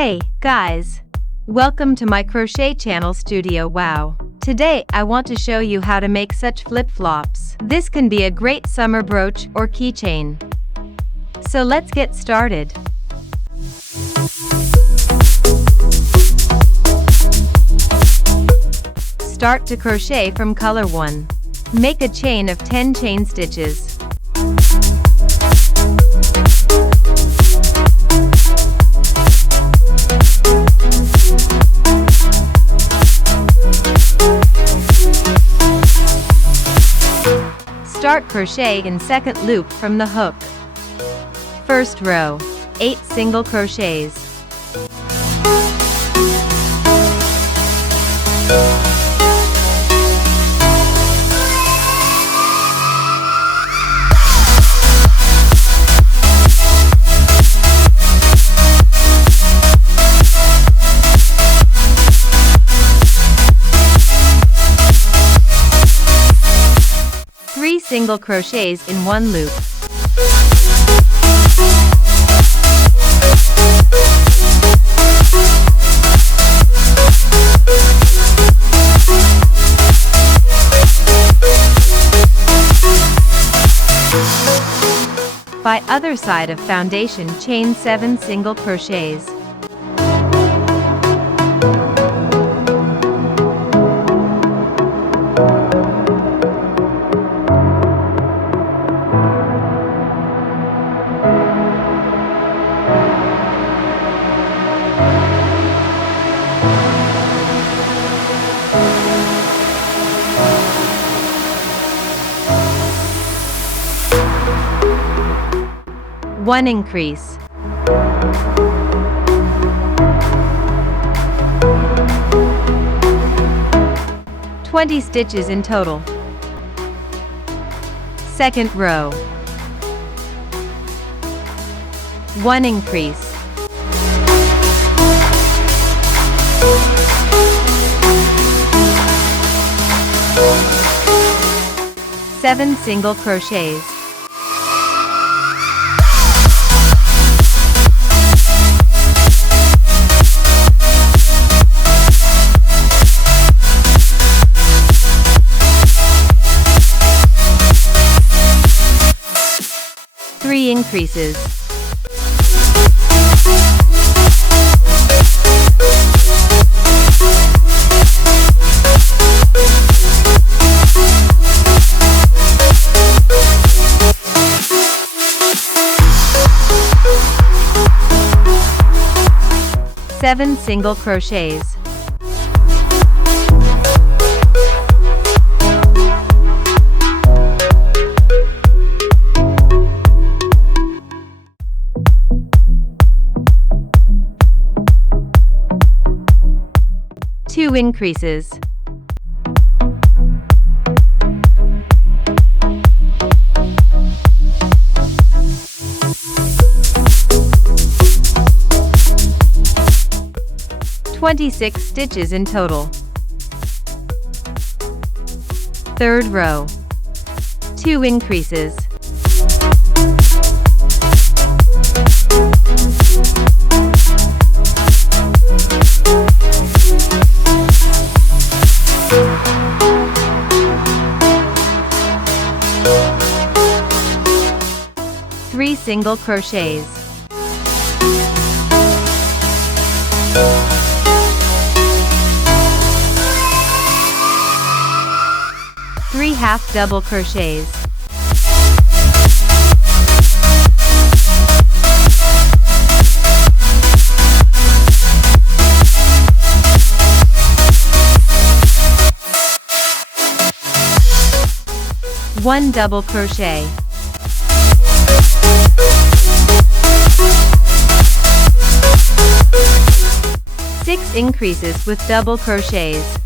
Hey, guys! Welcome to my crochet channel Studio Wow. Today, I want to show you how to make such flip-flops. This can be a great summer brooch or keychain. So let's get started. Start to crochet from color 1. Make a chain of 10 chain stitches. Start crochet in second loop from the hook. First row, 8 single crochets. Single crochets in one loop. By other side of foundation, chain 7 single crochets. One increase. $20 stitches in total. Second row. 1 increase. Seven single crochets. Three increases. Seven single crochets. Two increases. $26 stitches in total. Third row. 2 increases. Three single crochets. Three half double crochets. One double crochet. Six increases with double crochets.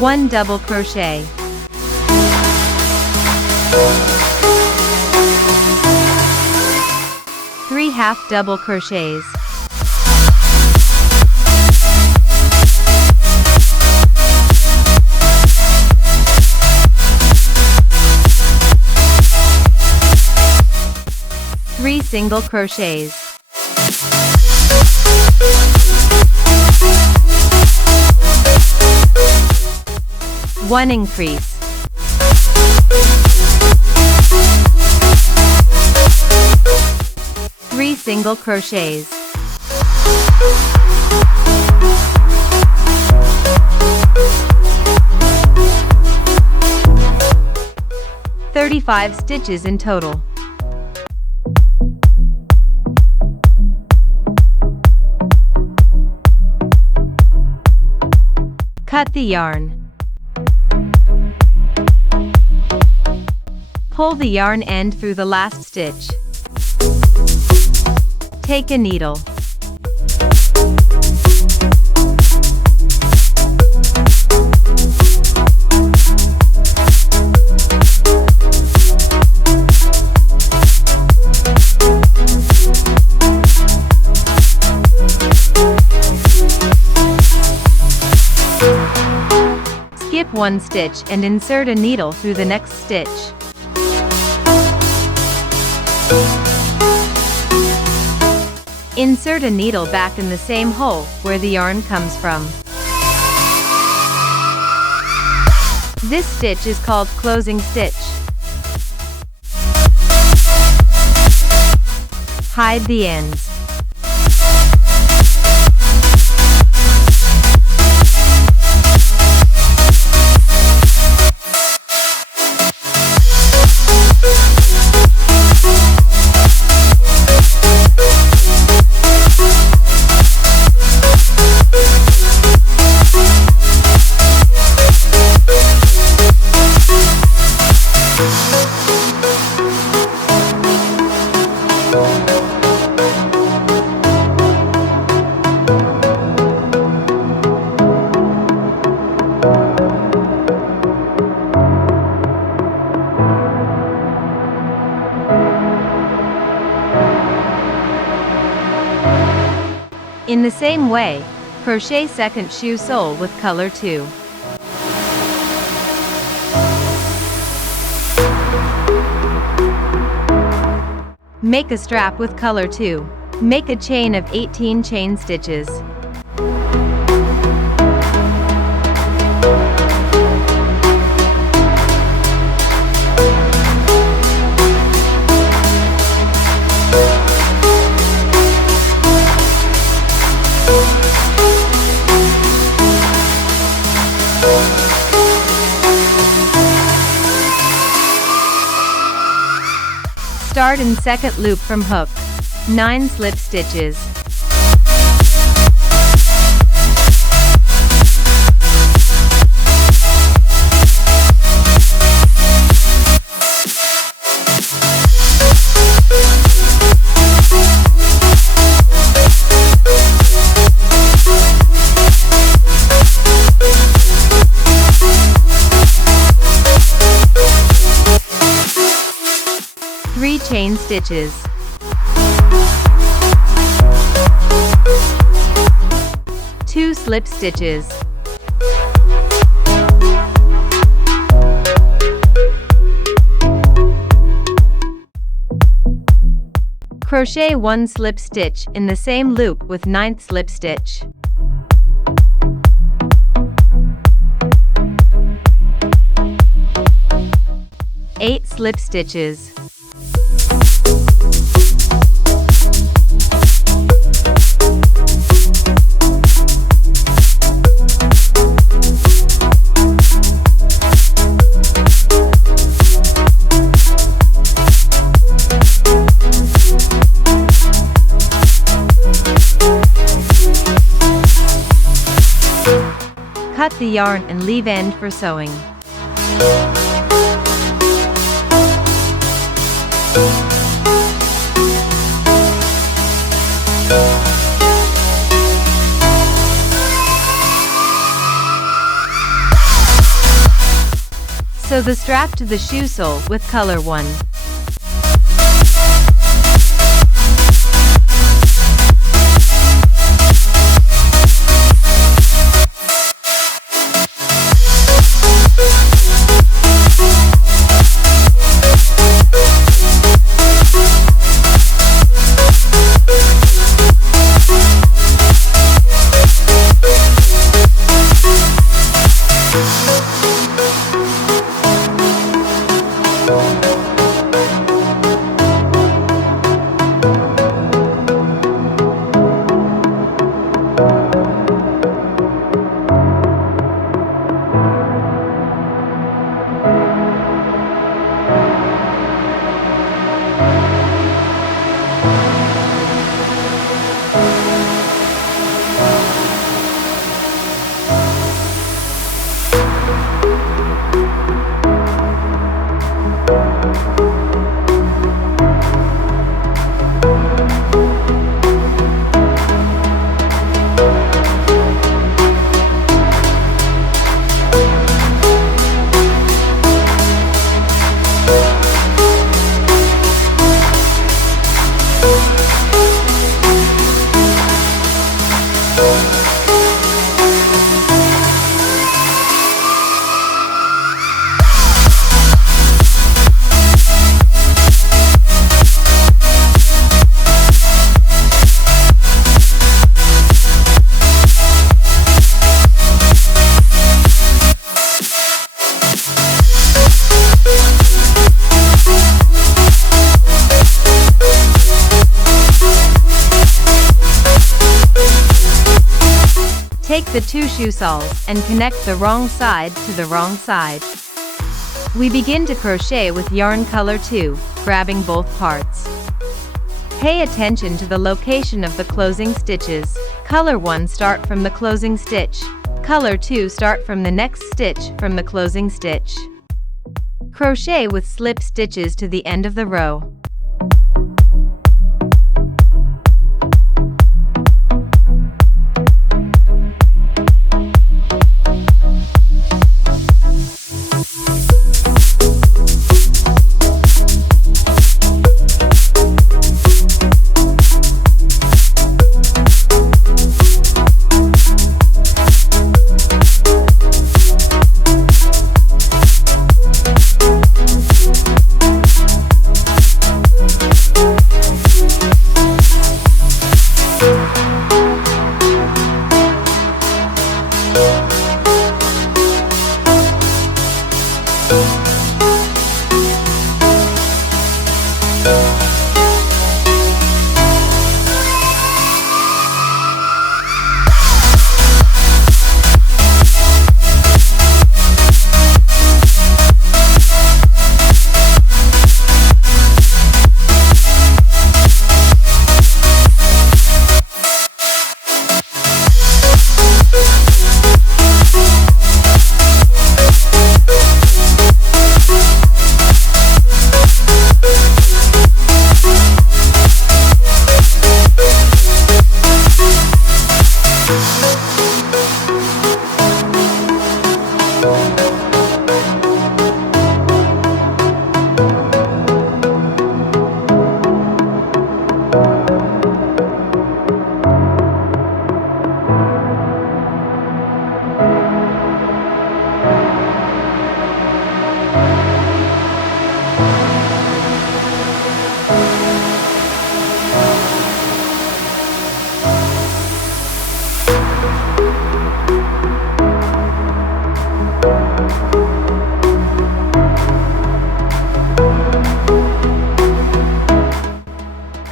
1 double crochet, 3 half double crochets, 3 single crochets, 1 increase, 3 single crochets, 35 stitches in total. Cut the yarn. Pull the yarn end through the last stitch. Take a needle. Skip 1 stitch and insert a needle through the next stitch. Insert a needle back in the same hole where the yarn comes from. This stitch is called closing stitch. Hide the ends. In the same way, crochet second shoe sole with color 2. Make a strap with color 2. Make a chain of 18 chain stitches. Start in second loop from hook. 9 slip stitches. Chain stitches. 2 slip stitches. Crochet 1 slip stitch in the same loop with 9th slip stitch. Eight slip stitches. Cut the yarn and leave end for sewing. Sew the strap to the shoe sole with color 1. Take the 2 shoe soles and connect the wrong side to the wrong side. We begin to crochet with yarn color 2, grabbing both parts. Pay attention to the location of the closing stitches. Color 1 start from the closing stitch. Color 2 start from the next stitch from the closing stitch. Crochet with slip stitches to the end of the row.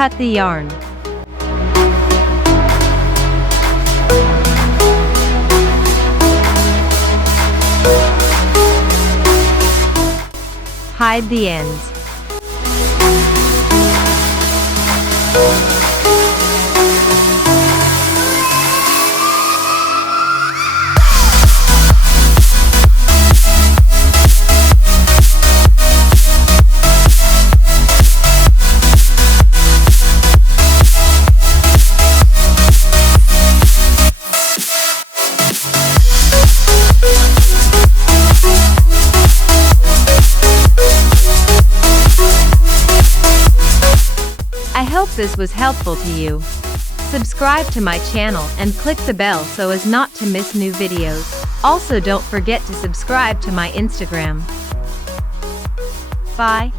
Cut the yarn. Hide the ends. this was helpful to you. Subscribe to my channel and click the bell so as not to miss new videos. Also don't forget to subscribe to my Instagram. Bye.